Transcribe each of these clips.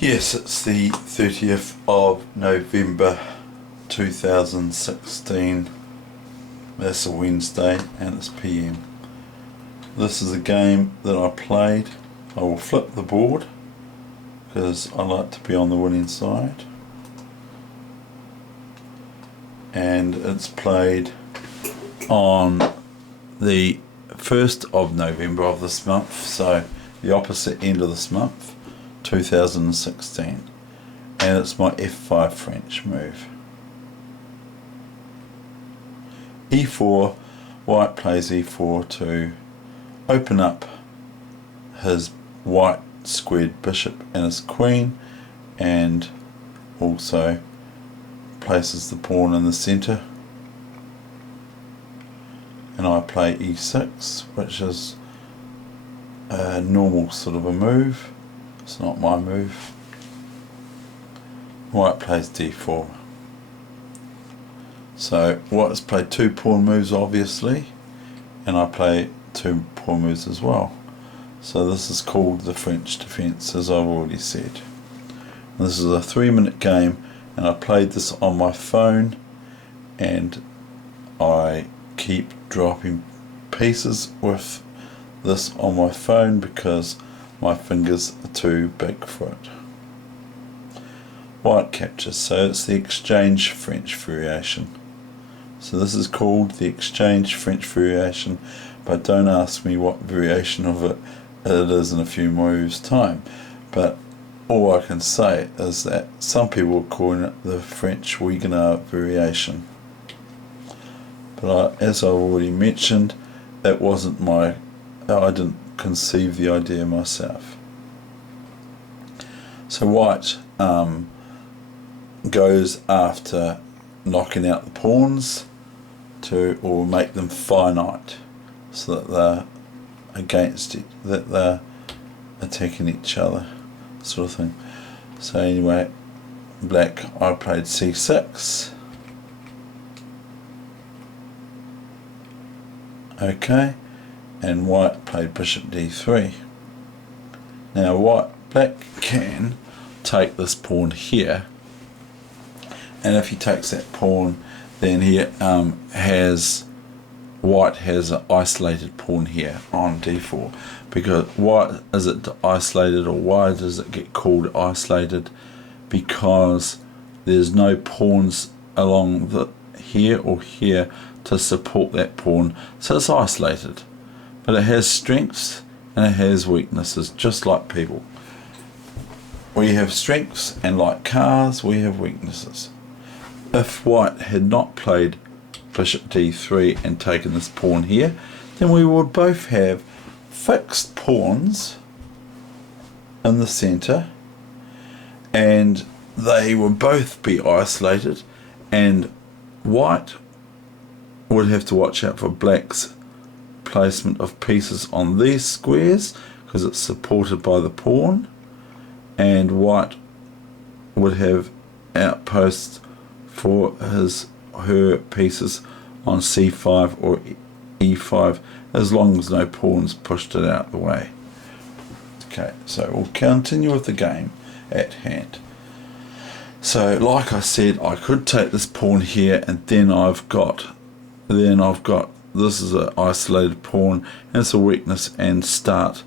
Yes, it's the 30th of November 2016. That's a Wednesday and it's PM. This is a game that I played. I will flip the board because I like to be on the winning side. And it's played on the 1st of November of this month, so the opposite end of this month, 2016, and it's my F5 French move. E4, white plays E4 to open up his white squared bishop and his queen, and also places the pawn in the centre. And I play E6, which is a normal sort of a move. It's not my move. White plays D4. So white's played two pawn moves obviously, and I play two pawn moves as well. So this is called the French defence, as I've already said. And this is a 3-minute game, and I played this on my phone, and I keep dropping pieces with this on my phone because my fingers are too big for it. White captures, so it's the exchange French variation. So this is called the exchange French variation, but don't ask me what variation of it is in a few moves time. But all I can say is that some people are calling it the French Weegenaar variation. But as I've already mentioned, that wasn't I didn't conceive the idea myself. So white goes after knocking out the pawns or make them finite, so that they're against it, that they're attacking each other, sort of thing. So anyway, black, I played C6. Okay, and white played bishop D3. Now black can take this pawn here, and if he takes that pawn, then white has an isolated pawn here on D4. Because why is it isolated, or why does it get called isolated? Because there's no pawns along here or here to support that pawn, so it's isolated. But it has strengths and it has weaknesses, just like people. We have strengths, and like cars, we have weaknesses. If white had not played bishop D3 and taken this pawn here, then we would both have fixed pawns in the centre, and they would both be isolated, and white would have to watch out for black's placement of pieces on these squares because it's supported by the pawn, and white would have outposts for her pieces on C5 or E5, as long as no pawns pushed it out the way. Okay, so we'll continue with the game at hand. So like I said, I could take this pawn here, and then I've got this is an isolated pawn, and it's a weakness, and start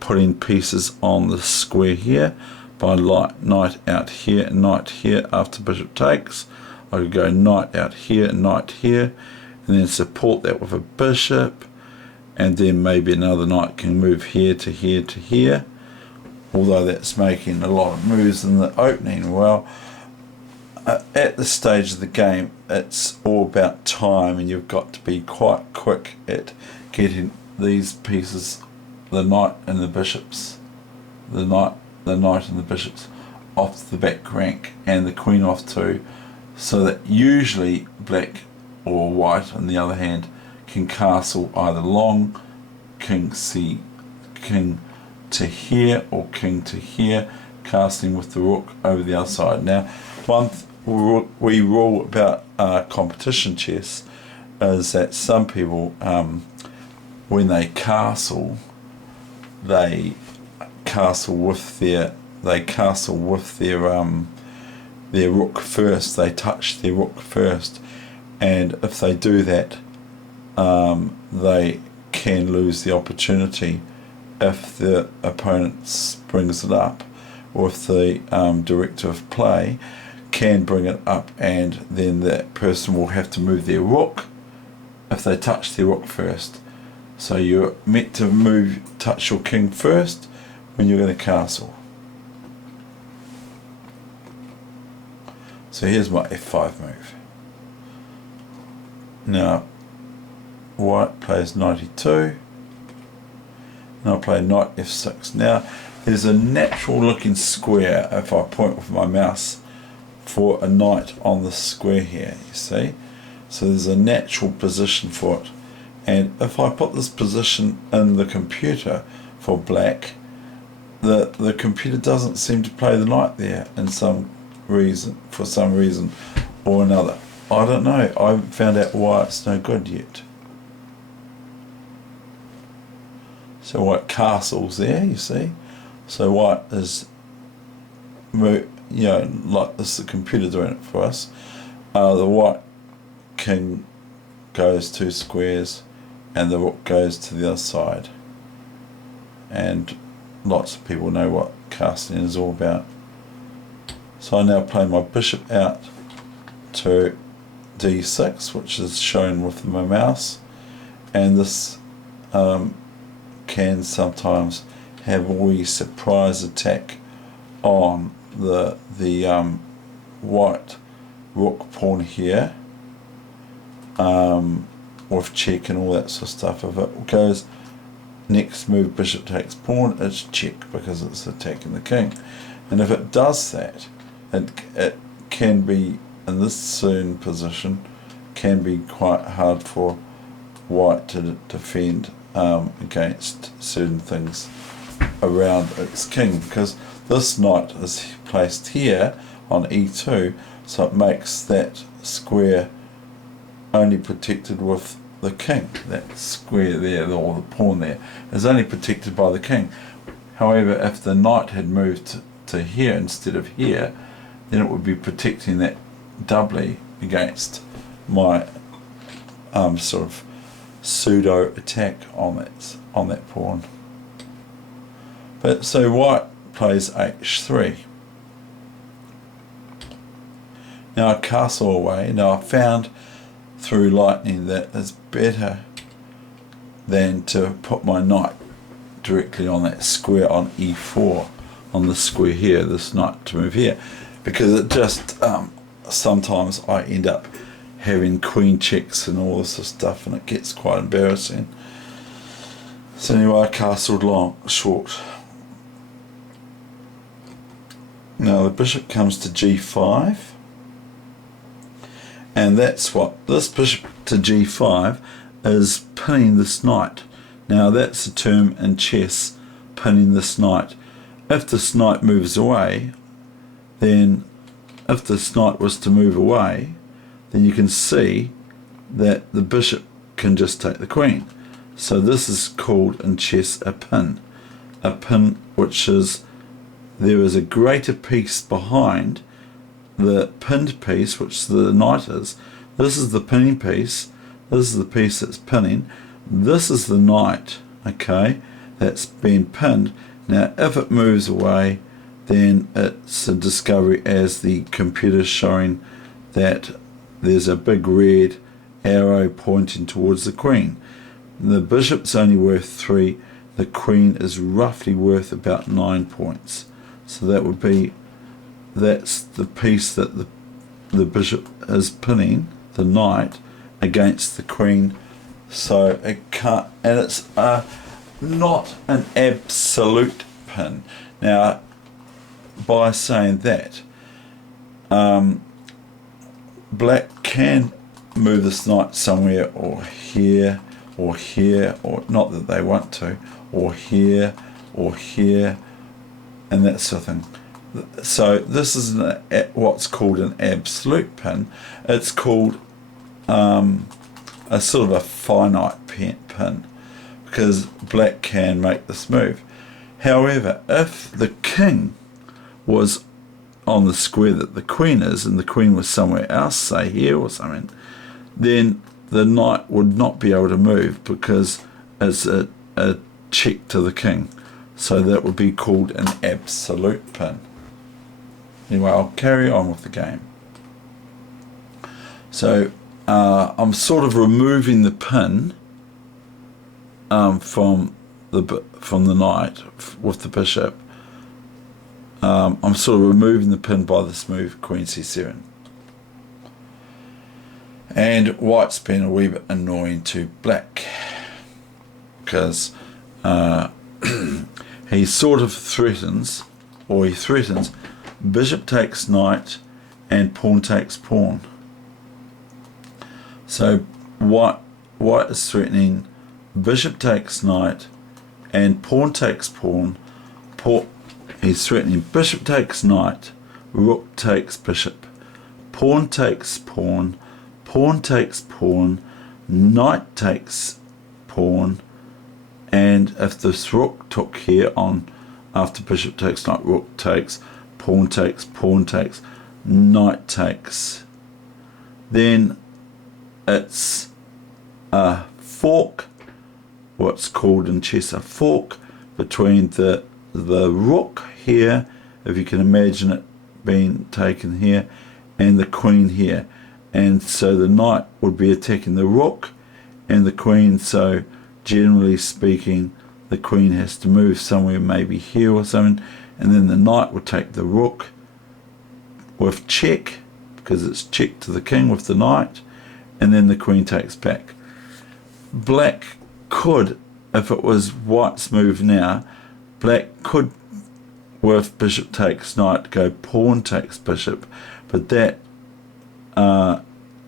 putting pieces on the square here by knight out here and knight here. After bishop takes, I could go knight out here and knight here, and then support that with a bishop, and then maybe another knight can move here to here to here, although that's making a lot of moves in the opening. Well, at this stage of the game, it's all about time, and you've got to be quite quick at getting these pieces, the knight and the bishops, the knight and the bishops off the back rank, and the queen off too, so that usually black or white, on the other hand, can castle either long king to here or king to here, casting with the rook over the other side. Now, one we rule about competition chess is that some people, when they castle with their they castle with their rook first. They touch their rook first, and if they do that, they can lose the opportunity if the opponent brings it up, or if the director of play can bring it up, and then that person will have to move their rook if they touch their rook first. So you're meant to touch your king first when you're going to castle. So here's my f5 move. Now white plays 92, and I'll play knight f6. Now there's a natural looking square if I point with my mouse for a knight on the square here, you see. So there's a natural position for it, and if I put this position in the computer for black, the computer doesn't seem to play the knight there for some reason or another. I don't know. I haven't found out why it's no good yet. So white castles there, you see. So white is, like this is the computer doing it for us. The white king goes 2 squares, and the rook goes to the other side. And lots of people know what castling is all about. So I now play my bishop out to d6, which is shown with my mouse, and this can sometimes have a wee surprise attack on the white rook pawn here, with check and all that sort of stuff. If it goes next move bishop takes pawn, it's check because it's attacking the king. And if it does that, it can be, in this certain position, can be quite hard for white to defend against certain things around its king, because this knight is placed here on e2, so it makes that square only protected with the king. That square there, or the pawn there, is only protected by the king. However, if the knight had moved to here instead of here, then it would be protecting that doubly against my sort of pseudo attack on that pawn. But so white plays h3. Now I castle away. Now I found through lightning that it's better than to put my knight directly on that square on e4, on the square here, this knight to move here, because it just sometimes I end up having queen checks and all this sort of stuff, and it gets quite embarrassing. So anyway, I castled short. Now the bishop comes to g5, and that's what this bishop to g5 is, pinning this knight. Now that's a term in chess, pinning this knight. If this knight moves away, then if this knight was to move away, then you can see that the bishop can just take the queen. So this is called in chess a pin. A pin which is, there is a greater piece behind the pinned piece, which the knight is. This is the pinning piece, this is the piece that's pinning, this is the knight, okay, that's been pinned. Now if it moves away, then it's a discovery, as the computer's showing that there's a big red arrow pointing towards the queen. The bishop's only worth 3, the queen is roughly worth about 9 points. So that would be, that's the piece that the bishop is pinning, the knight, against the queen. So it can't, and it's not an absolute pin. Now, by saying that, black can move this knight somewhere, or here, or here, or not that they want to, or here, and that sort of thing. So this is what's called an absolute pin. It's called a sort of a finite pin, because black can make this move. However, if the king was on the square that the queen is, and the queen was somewhere else, say here or something, then the knight would not be able to move because it's a check to the king. So that would be called an absolute pin. Anyway, I'll carry on with the game. So I'm sort of removing the pin from the knight with the bishop. I'm sort of removing the pin by this move, Queen C7. And white's been a wee bit annoying to black because he sort of threatens, bishop takes knight and pawn takes pawn. So white is threatening bishop takes knight and pawn takes pawn. He's threatening bishop takes knight, rook takes bishop, pawn takes pawn, pawn takes pawn, knight takes pawn, and if this rook took here on after bishop takes knight, rook takes, pawn takes, knight takes, then it's a fork, what's called in chess a fork, between the rook here, if you can imagine it being taken here, and the queen here. And so the knight would be attacking the rook and the queen, so generally speaking the queen has to move somewhere, maybe here or something, and then the knight would take the rook with check, because it's check to the king with the knight, and then the queen takes back. Black could, if it was white's move now, black could, with bishop takes knight, go pawn takes bishop, but that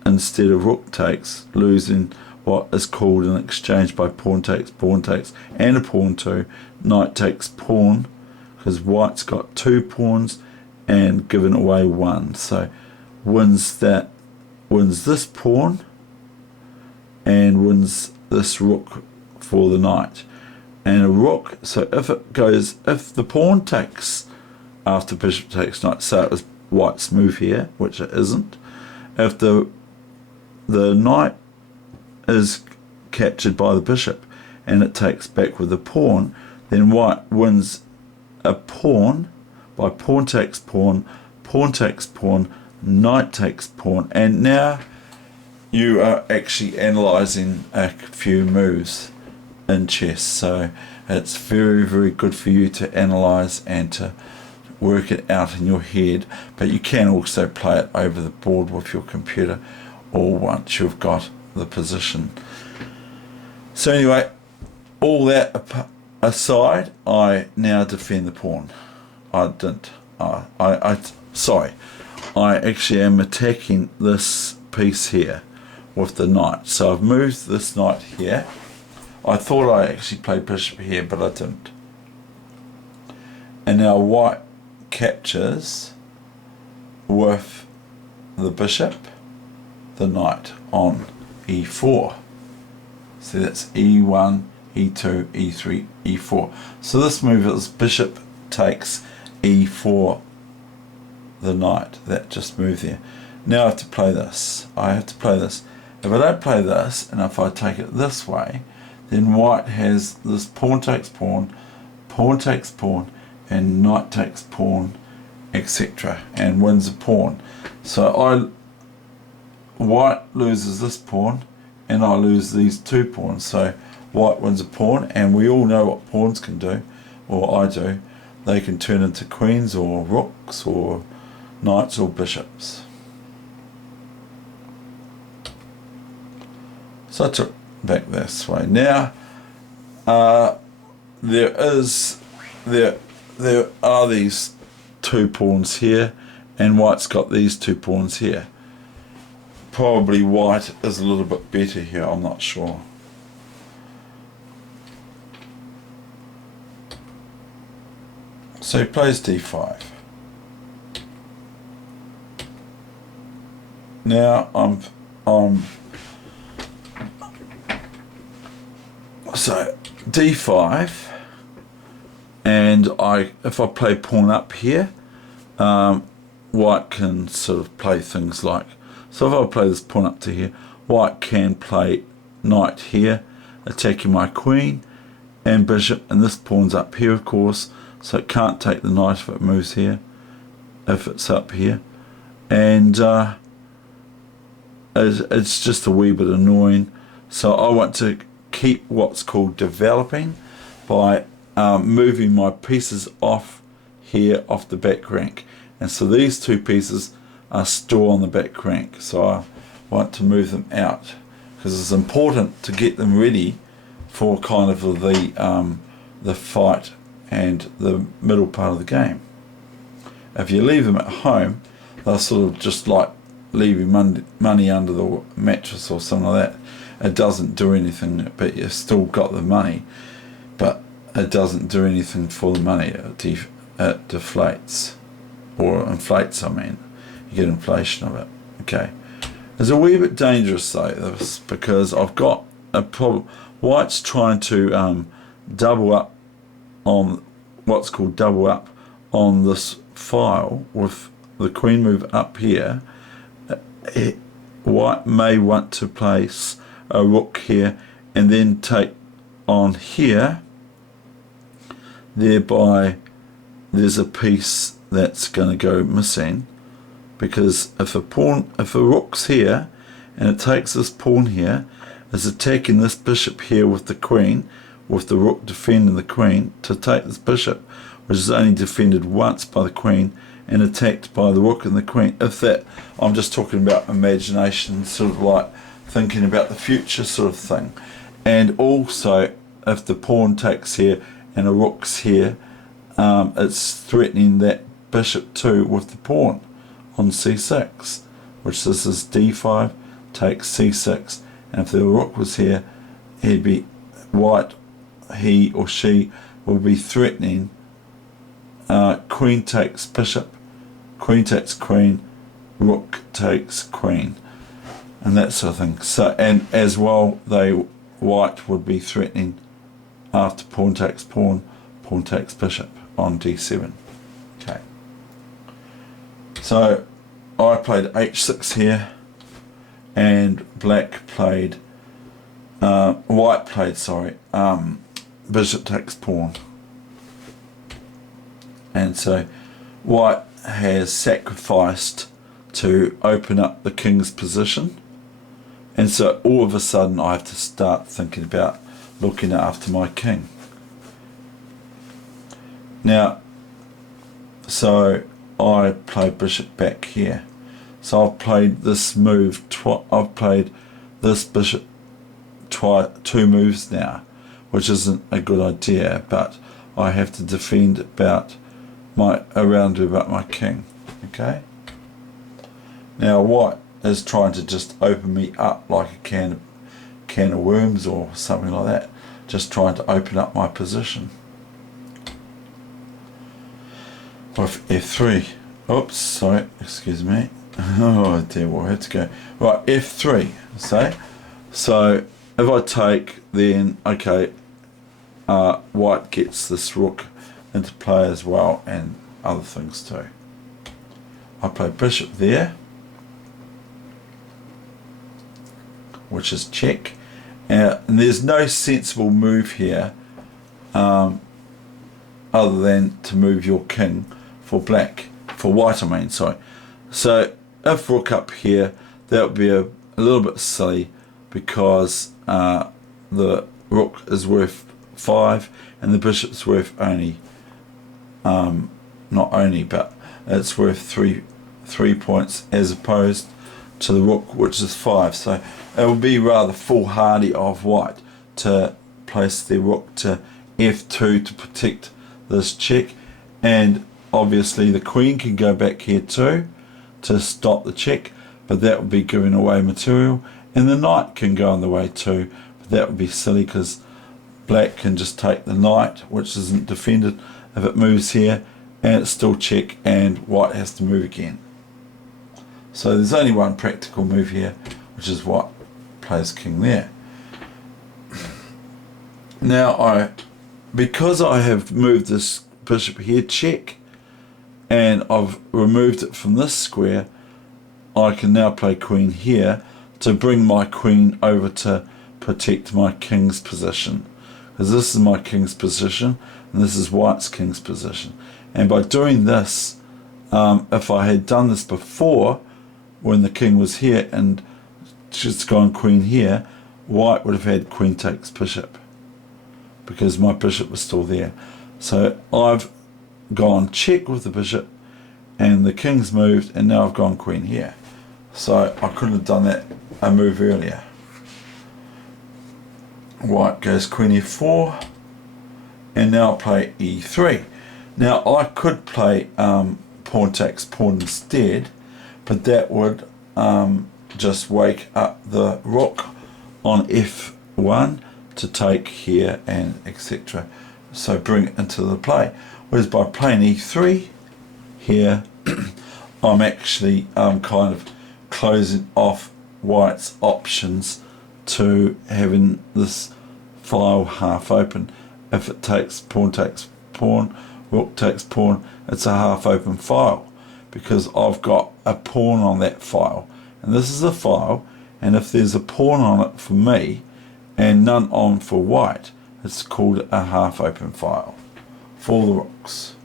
instead of rook takes, losing what is called an exchange by pawn takes, and a pawn too, knight takes pawn, because white's got 2 pawns and given away 1, so wins this pawn and wins this rook for the knight. And a rook, so if the pawn takes after bishop takes knight, so it was white's move here, which it isn't, if the knight is captured by the bishop and it takes back with the pawn, then white wins a pawn by pawn takes pawn, knight takes pawn, and now you are actually analysing a few moves in chess. So it's very, very good for you to analyse and to work it out in your head, but you can also play it over the board with your computer, or once you've got the position. So anyway, all that aside, I now defend the pawn. I actually am attacking this piece here with the knight. So I've moved this knight here. I thought I actually played bishop here, but I didn't. And now white captures with the bishop, the knight on e4. So that's e1, e2, e3, e4. So this move is bishop takes e4, the knight. That just moved there. Now I have to play this. If I don't play this, and if I take it this way, then white has this pawn takes pawn, and knight takes pawn, etc., and wins a pawn. So white loses this pawn, and I lose these 2 pawns. So white wins a pawn, and we all know what pawns can do, or I do. They can turn into queens or rooks or knights or bishops. So I took back this way. Now there are these 2 pawns here, and white's got these 2 pawns here. Probably white is a little bit better here, I'm not sure. So he plays d5. Now so d5, and if I play pawn up here, white can sort of play things like, so if I play this pawn up to here, white can play knight here, attacking my queen and bishop, and this pawn's up here of course, so it can't take the knight if it moves here, if it's up here, and it's just a wee bit annoying. So I want to keep what's called developing by moving my pieces off here, off the back rank, and so these two pieces are still on the back rank, so I want to move them out because it's important to get them ready for kind of the fight and the middle part of the game. If you leave them at home, they'll sort of just like leaving money under the mattress or something like that. It doesn't do anything, but you've still got the money, but it doesn't do anything for the money. It deflates, or inflates, I mean. You get inflation of it. Okay. It's a wee bit dangerous though, this, because I've got a problem. White's trying to double up on what's called double up on this file with the queen move up here. White may want to place a rook here and then take on here, thereby there's a piece that's going to go missing, because if a rook's here and it takes this pawn here, it's attacking this bishop here with the queen, with the rook defending the queen, to take this bishop, which is only defended once by the queen and attacked by the rook and the queen. If that, I'm just talking about imagination, sort of like thinking about the future sort of thing. And also, if the pawn takes here and a rook's here, it's threatening that bishop too with the pawn on c6, which this is d5, takes c6, and if the rook was here, he'd be white, he or she will be threatening queen takes bishop, queen takes queen, rook takes queen, and that sort of thing. So, and as well, white would be threatening after pawn takes pawn, pawn takes bishop on d7. Okay. So I played h6 here, and black played, white played, sorry, bishop takes pawn. And so white has sacrificed to open up the king's position, and so all of a sudden I have to start thinking about looking after my king. Now, so I play bishop back here. So I've played this move, I've played this bishop two moves now, which isn't a good idea, but I have to defend around about my king. Okay. Now white is trying to just open me up like a can of worms or something like that, just trying to open up my position. With f3. Oops, sorry, excuse me. Oh dear, well, I had to go. Right, f3, say. So if I take, then okay, white gets this rook into play as well, and other things too. I play bishop there, which is check, and there's no sensible move here other than to move your king for white I mean, sorry. So if rook up here, that would be a little bit silly, because the rook is worth 5 and the bishop's worth only, not only, but it's worth 3 points as opposed to the rook, which is 5. So it would be rather foolhardy of white to place the rook to f2 to protect this check, and obviously the queen can go back here too to stop the check, but that would be giving away material, and the knight can go on the way too, but that would be silly because black can just take the knight, which isn't defended if it moves here, and it's still check, and white has to move again. So there's only one practical move here, which is white plays king there. Now because I have moved this bishop here, check, and I've removed it from this square, I can now play queen here to bring my queen over to protect my king's position, because this is my king's position and this is white's king's position. And by doing this, if I had done this before when the king was here and just gone queen here, white would have had queen takes bishop because my bishop was still there. So I've gone check with the bishop and the king's moved, and now I've gone queen here. So I couldn't have done that a move earlier. White goes queen f4, and now I'll play e3. Now I could play pawn takes pawn instead, but that would just wake up the rook on f1 to take here and etc. So bring it into the play. Whereas by playing e3 here, I'm actually kind of closing off white's options to having this file half open. If it takes pawn, rook takes pawn, it's a half open file because I've got a pawn on that file, and this is a file, and if there's a pawn on it for me and none on for white, it's called a half open file for the rooks.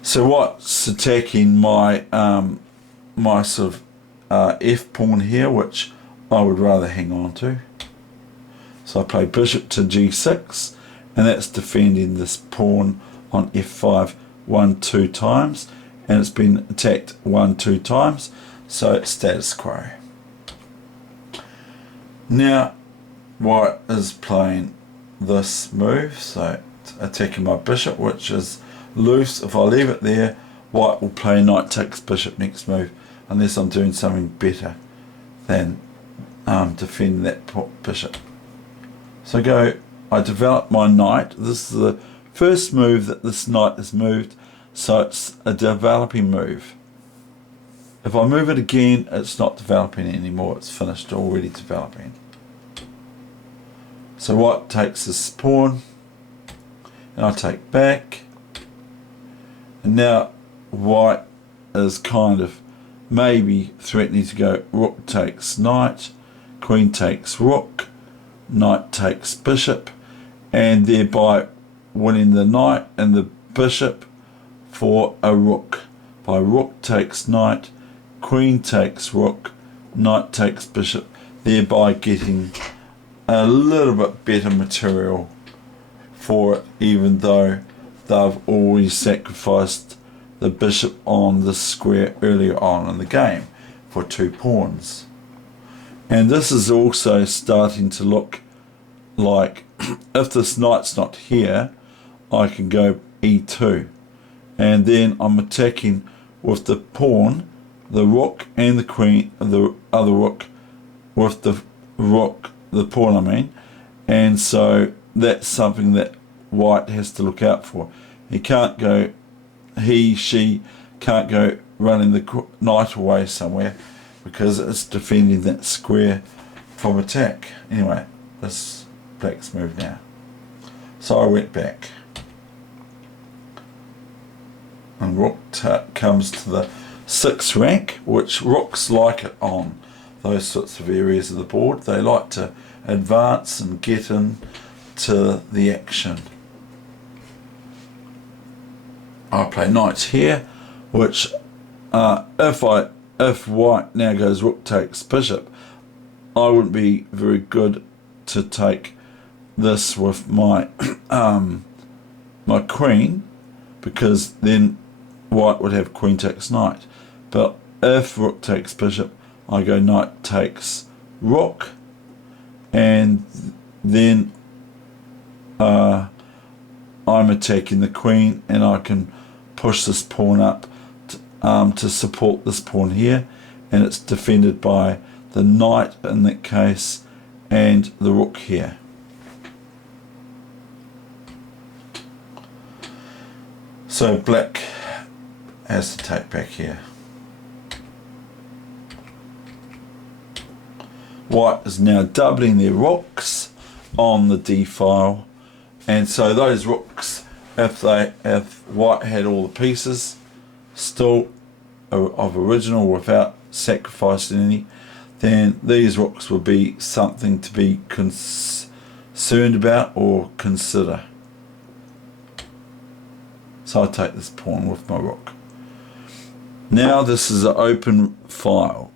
So what's attacking my my sort of f pawn here, which I would rather hang on to. So I play bishop to g6, and that's defending this pawn on f5 1-2 times, and it's been attacked 1-2 times, so it's status quo. Now white is playing this move, so it's attacking my bishop, which is loose. If I leave it there, white will play knight takes bishop next move, unless I'm doing something better than defend that bishop. So I develop my knight. This is the first move that this knight is moved, so it's a developing move. If I move it again, it's not developing anymore, it's finished, already developing. So white takes this pawn, and I take back, and now white is kind of maybe threatening to go rook takes knight, queen takes rook, knight takes bishop, and thereby winning the knight and the bishop for a rook. By rook takes knight, queen takes rook, knight takes bishop, thereby getting a little bit better material for it, even though they've already sacrificed the bishop on the square earlier on in the game for 2 pawns. And this is also starting to look like if this knight's not here, I can go e2, and then I'm attacking with the pawn, the rook and the queen, the other rook, with the rook, the pawn I mean, and so that's something that white has to look out for. She can't go running the knight away somewhere, because it's defending that square from attack. Anyway, this black's move now. So I went back, and rook comes to the 6th rank, which rooks like it on those sorts of areas of the board. They like to advance and get in to the action. I play knights here, which if white now goes rook takes bishop, I wouldn't be very good to take this with my my queen, because then white would have queen takes knight. But if rook takes bishop, I go knight takes rook, and then I'm attacking the queen, and I can push this pawn up to support this pawn here, and it's defended by the knight in that case and the rook here. So black has to take back here. White is now doubling their rooks on the d file, and so those rooks if white had all the pieces still of original without sacrificing any, then these rooks would be something to be concerned about or consider. So I take this pawn with my rook. Now this is an open file,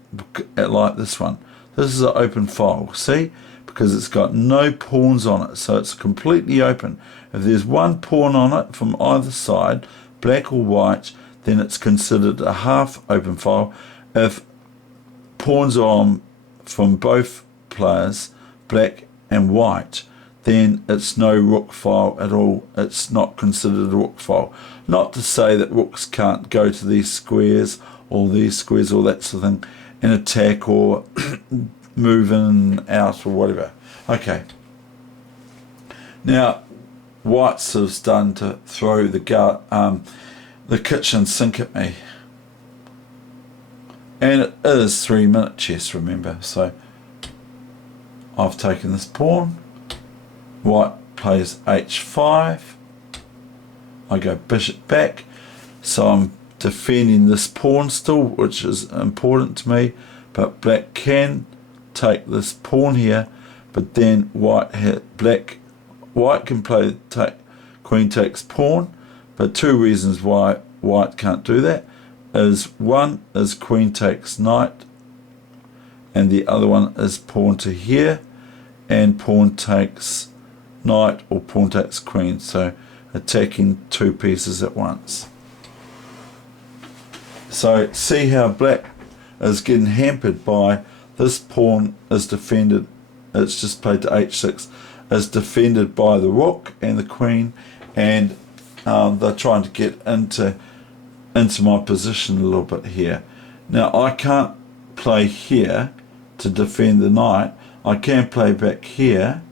like this one. This is an open file, see? Because it's got no pawns on it, so it's completely open. If there's one pawn on it from either side, black or white, then it's considered a half open file. If pawns are on from both players, black and white, then it's no rook file at all. It's not considered a rook file. Not to say that rooks can't go to these squares or that sort of thing and attack or move in and out or whatever. Okay. Now, white's sort of starting to throw the kitchen sink at me. And it is 3-minute chess, remember. So I've taken this pawn. White plays h5. I go bishop back. So I'm defending this pawn still, which is important to me. But black can take this pawn here, but then white can play queen takes pawn. But two reasons why white can't do that is one is queen takes knight, and the other one is pawn to here, and pawn takes knight or pawn takes queen, so attacking two pieces at once. So see how black is getting hampered by this pawn is defended, it's just played to h6, is defended by the rook and the queen, and they're trying to get into my position a little bit here. Now I can't play here to defend the knight. I can play back here,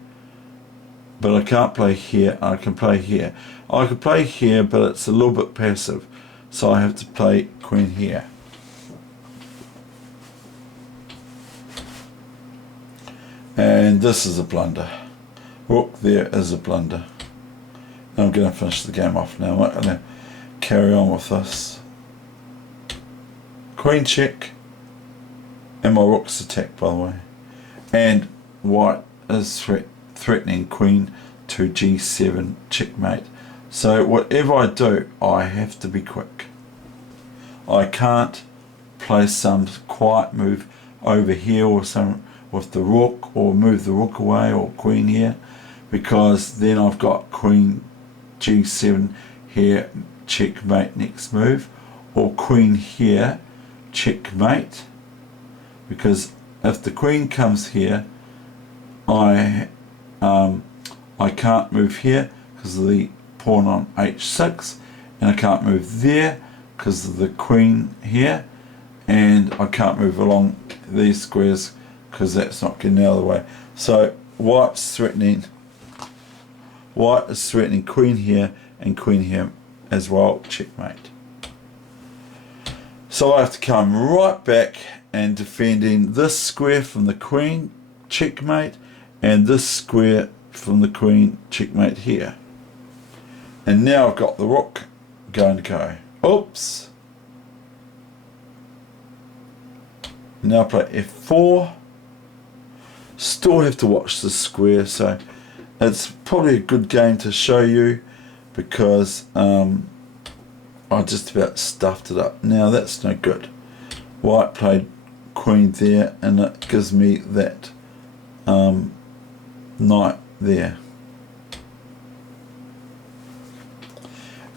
but I can't play here. I can play here. I could play here, but it's a little bit passive, so I have to play queen here. And this is a blunder. Rook there is a blunder. And I'm going to finish the game off now. I'm not going to carry on with this. Queen check, and my rook's attacked, by the way. And white is threatening queen to g7 checkmate. So whatever I do, I have to be quick. I can't play some quiet move over here or some with the rook, or move the rook away, or queen here, because then I've got queen g7 here, checkmate next move, or queen here, checkmate, because if the queen comes here, I can't move here because of the pawn on h6, and I can't move there because of the queen here, and I can't move along these squares because that's not getting out of the way. So white is threatening queen here and queen here as well, checkmate. So I have to come right back and defending this square from the queen, checkmate, and this square from the queen, checkmate here. And now I've got the rook going to go. Oops. Now I play f4. Still have to watch this square, so it's probably a good game to show you because I just about stuffed it up. Now that's no good. White played queen there, and it gives me that knight there.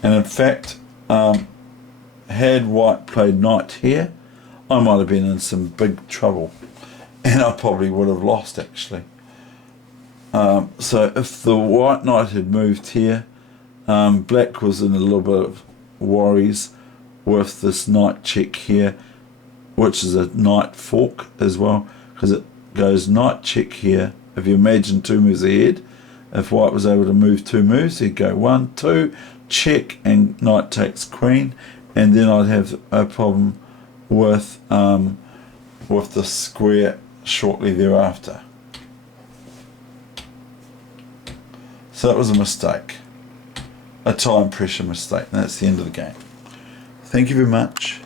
And in fact, had white played knight here, I might have been in some big trouble, and I probably would have lost actually. So if the white knight had moved here, black was in a little bit of worries with this knight check here, which is a knight fork as well, because it goes knight check here. If you imagine 2 moves ahead, if white was able to move 2 moves, he'd go 1, 2, check, and knight takes queen, and then I'd have a problem with the square shortly thereafter. So that was a mistake. a time pressure mistake, and that's the end of the game. Thank you very much.